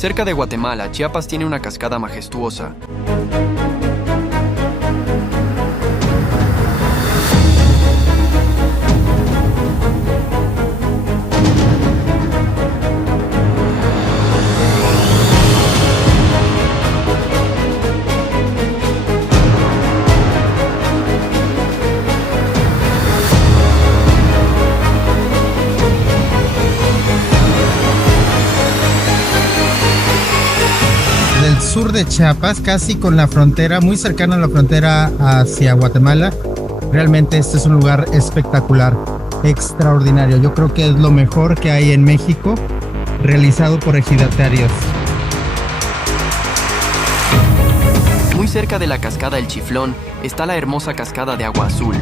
Cerca de Guatemala, Chiapas tiene una cascada majestuosa. Del sur de Chiapas, casi con la frontera, muy cercana a la frontera hacia Guatemala. Realmente este es un lugar espectacular, extraordinario. Yo creo que es lo mejor que hay en México, realizado por ejidatarios. Muy cerca de la cascada El Chiflón está la hermosa cascada de agua azul.